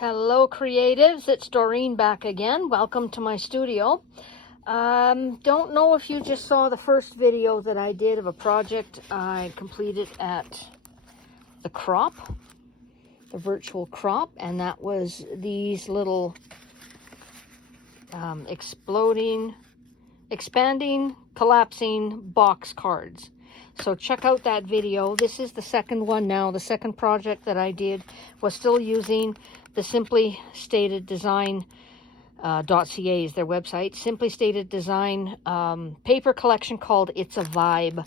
Hello creatives, it's Doreen back again. Welcome to my studio. Don't know if you just saw the first video that I did of a project I completed at the crop, the virtual crop, and that was these little expanding, collapsing box cards. So check out that video. This is the second one now. The second project that I did was still using the Simply Stated Design .ca is their website. Simply Stated Design paper collection called It's a Vibe.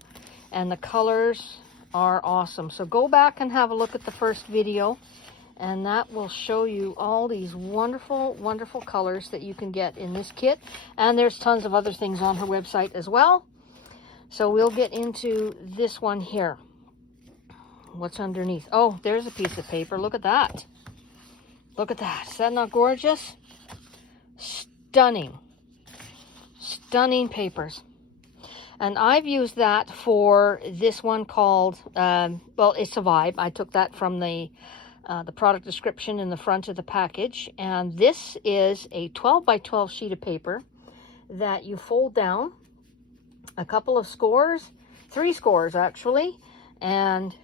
And the colors are awesome. So go back and have a look at the first video. And that will show you all these wonderful, wonderful colors that you can get in this kit. And there's tons of other things on her website as well. So we'll get into this one here. What's underneath? Oh, there's a piece of paper. Look at that. Look at that. Is that not gorgeous? Stunning. Stunning papers. And I've used that for this one called, well, It's a Vibe. I took that from the product description in the front of the package. And this is a 12 by 12 sheet of paper that you fold down a couple of scores, 3 scores actually, and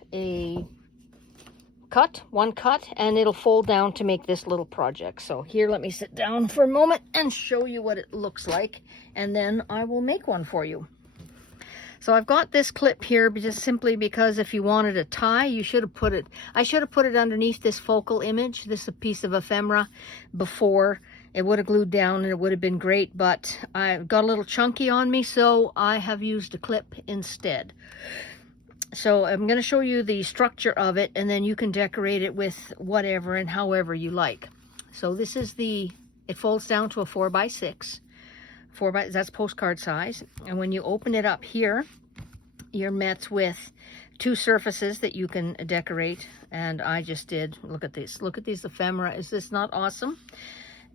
one cut, and it'll fold down to make this little project. So here, let me sit down for a moment and show you what it looks like, and then I will make one for you. So I've got this clip here just simply because if you wanted a tie, you should have put it, I should have put it underneath this focal image. This is a piece of ephemera before. It would have glued down and it would have been great, but I got a little chunky on me, so I have used a clip instead. So I'm going to show you the structure of it, and then you can decorate it with whatever and however you like. So this is it folds down to a 4 by 6. That's postcard size. And when you open it up here, you're met with 2 surfaces that you can decorate. And I just did, look at this. Look at these ephemera. Is this not awesome?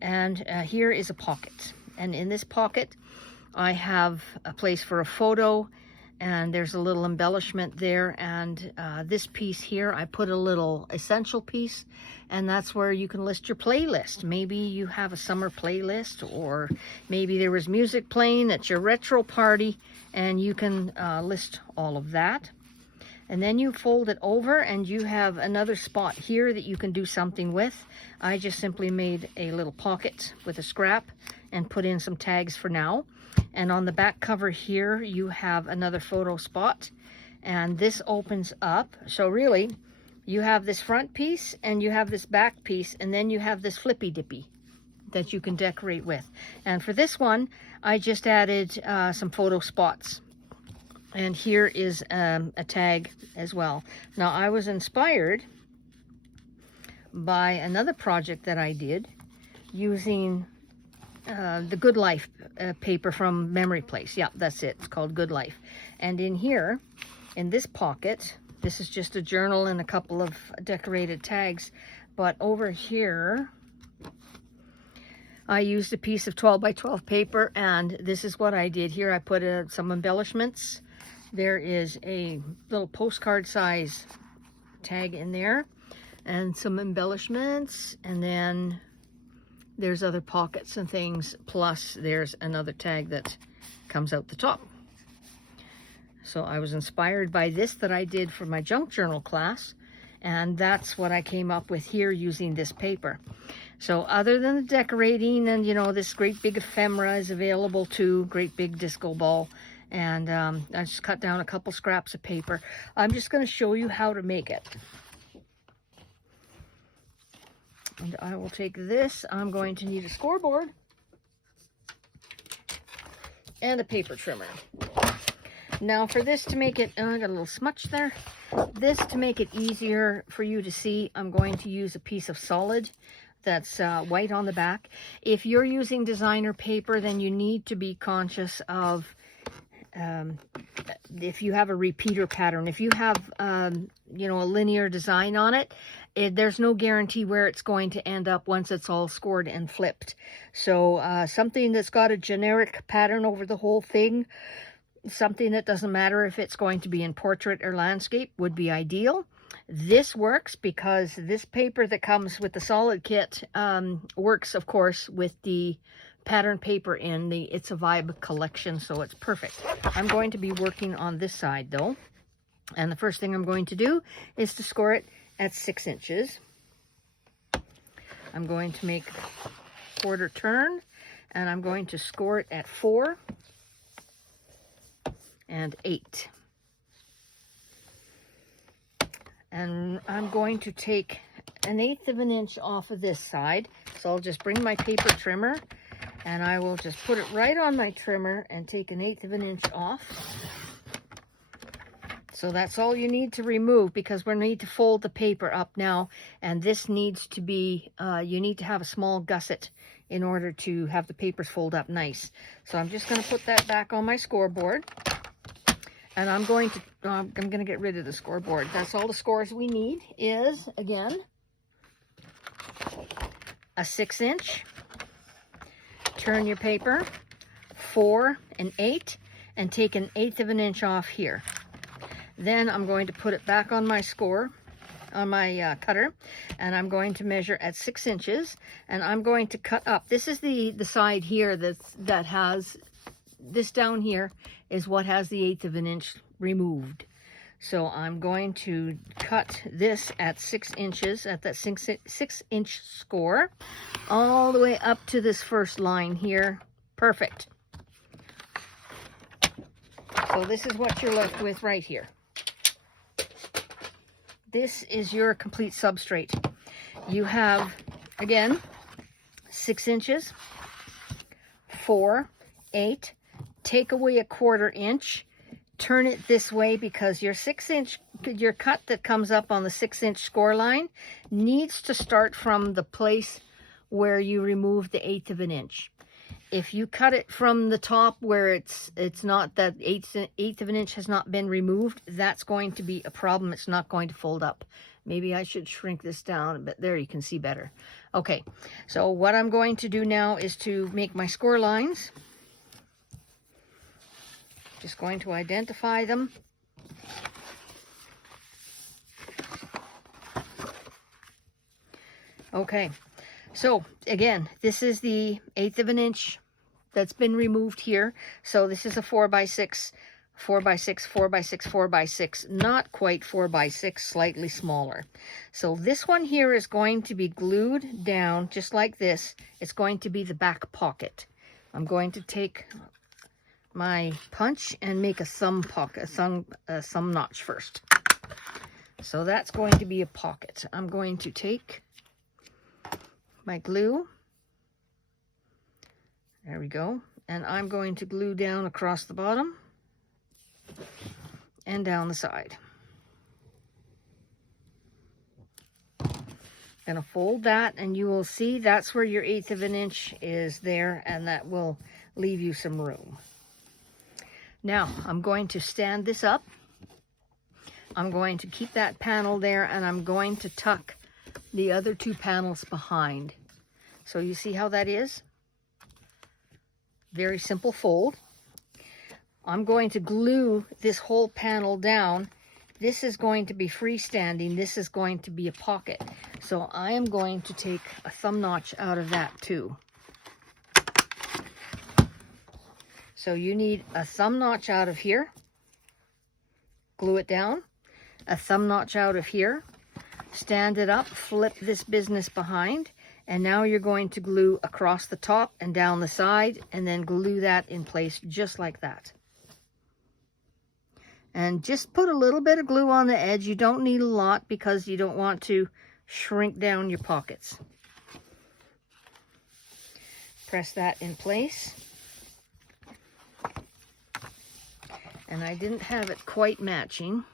And here is a pocket. And in this pocket, I have a place for a photo, and there's a little embellishment there. And this piece here, I put a little essential piece, and that's where you can list your playlist. Maybe you have a summer playlist, or maybe there was music playing at your retro party, and you can list all of that. And then you fold it over and you have another spot here that you can do something with. I just simply made a little pocket with a scrap and put in some tags for now. And on the back cover here, you have another photo spot. And this opens up. So really, you have this front piece and you have this back piece, and then you have this flippy dippy that you can decorate with. And for this one, I just added some photo spots. And here is a tag as well. Now, I was inspired by another project that I did using the Good Life paper from Memory Place. Yeah, that's it. It's called Good Life. And in here, in this pocket, this is just a journal and a couple of decorated tags. But over here, I used a piece of 12 by 12 paper, and this is what I did here. I put some embellishments. There is a little postcard size tag in there and some embellishments, and then there's other pockets and things, plus there's another tag that comes out the top. So I was inspired by this that I did for my junk journal class, and that's what I came up with here using this paper. So other than the decorating, and you know, this great big ephemera is available too, great big disco ball. And I just cut down a couple scraps of paper. I'm just going to show you how to make it. And I will take this. I'm going to need a scoreboard and a paper trimmer. Now for this to make it, I got a little smudge there. This to make it easier for you to see, I'm going to use a piece of solid that's white on the back. If you're using designer paper, then you need to be conscious of if you have a repeater pattern. If you have you know, a linear design on it, there's no guarantee where it's going to end up once it's all scored and flipped. So something that's got a generic pattern over the whole thing, something that doesn't matter if it's going to be in portrait or landscape, would be ideal. This works because this paper that comes with the solid kit works, of course, with the pattern paper in the It's a Vibe collection, so it's perfect. I'm going to be working on this side though, and the first thing I'm going to do is to score it at 6 inches. I'm going to make a quarter turn, and I'm going to score it at 4 and 8. And I'm going to take 1/8 of an inch off of this side. So I'll just bring my paper trimmer and I will just put it right on my trimmer and take 1/8 of an inch off. So that's all you need to remove, because we need to fold the paper up now. And this needs to be, you need to have a small gusset in order to have the papers fold up nice. So I'm just going to put that back on my scoreboard. And I'm going to get rid of the scoreboard. That's all the scores we need is, again, a 6 inch. Turn your paper, 4 and 8, and take 1/8 of an inch off here. Then I'm going to put it back on my score, on my cutter, and I'm going to measure at 6 inches, and I'm going to cut up. This is the side here that has this down here is what has the 1/8 of an inch removed. So I'm going to cut this at 6 inches, at that 6 inch score, all the way up to this first line here. Perfect. So this is what you're left with right here. This is your complete substrate. You have, again, 6 inches, 4, 8, take away a 1/4 inch, turn it this way, because your 6 inch, your cut that comes up on the 6 inch score line needs to start from the place where you remove the 1/8 of an inch. If you cut it from the top where it's not, that 1/8 of an inch has not been removed, that's going to be a problem. It's not going to fold up. Maybe I should shrink this down, but there you can see better. Okay, so what I'm going to do now is to make my score lines. Just going to identify them. Okay, so again, this is the 1/8 of an inch that's been removed here. So this is a 4x6, 4x6, 4x6, 4x6, not quite 4x6, slightly smaller. So this one here is going to be glued down just like this. It's going to be the back pocket. I'm going to take my punch and make a thumb pocket, thumb notch first. So that's going to be a pocket. I'm going to take my glue. There we go. And I'm going to glue down across the bottom and down the side. Gonna fold that, and you will see that's where your 1/8 of an inch is there, and that will leave you some room. Now, I'm going to stand this up. I'm going to keep that panel there, and I'm going to tuck the other 2 panels behind. So you see how that is? Very simple fold. I'm going to glue this whole panel down. This is going to be freestanding. This is going to be a pocket. So I am going to take a thumb notch out of that too. So you need a thumb notch out of here, glue it down, a thumb notch out of here, stand it up, flip this business behind, and now you're going to glue across the top and down the side, and then glue that in place just like that. And just put a little bit of glue on the edge. You don't need a lot because you don't want to shrink down your pockets. Press that in place. And I didn't have it quite matching.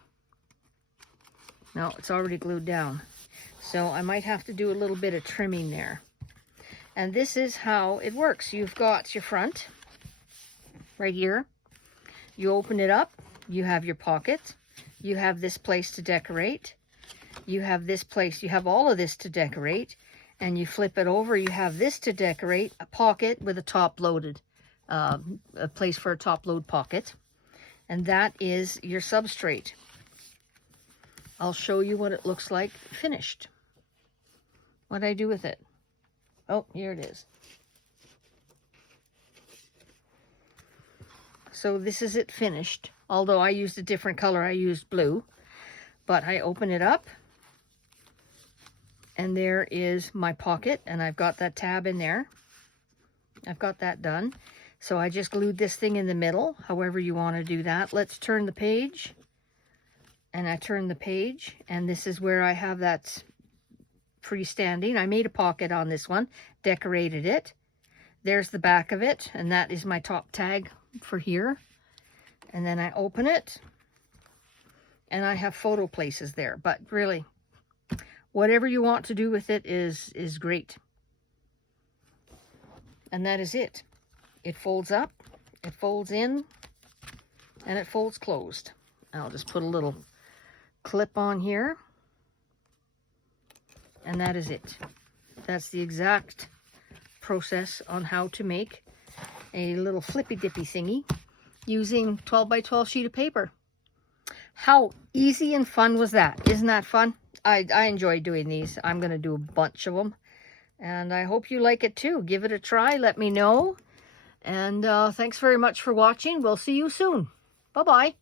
No, it's already glued down. So I might have to do a little bit of trimming there. And this is how it works. You've got your front right here. You open it up. You have your pocket. You have this place to decorate. You have this place. You have all of this to decorate. And you flip it over. You have this to decorate. A pocket with a top loaded, a place for a top load pocket. And that is your substrate. I'll show you what it looks like finished. What I do with it. Oh, here it is. So this is it finished. Although I used a different color, I used blue. But I open it up, and there is my pocket, and I've got that tab in there. I've got that done. So I just glued this thing in the middle, however you want to do that. Let's turn the page. And I turn the page, and this is where I have that freestanding. I made a pocket on this one, decorated it. There's the back of it, and that is my top tag for here. And then I open it, and I have photo places there. But really, whatever you want to do with it is great. And that is it. It folds up, it folds in, and it folds closed. I'll just put a little clip on here, and that is it. That's the exact process on how to make a little flippy dippy thingy using 12 by 12 sheet of paper. How easy and fun was that? Isn't that fun? I enjoy doing these. I'm going to do a bunch of them, and I hope you like it too. Give it a try. Let me know. And thanks very much for watching. We'll see you soon. Bye-bye.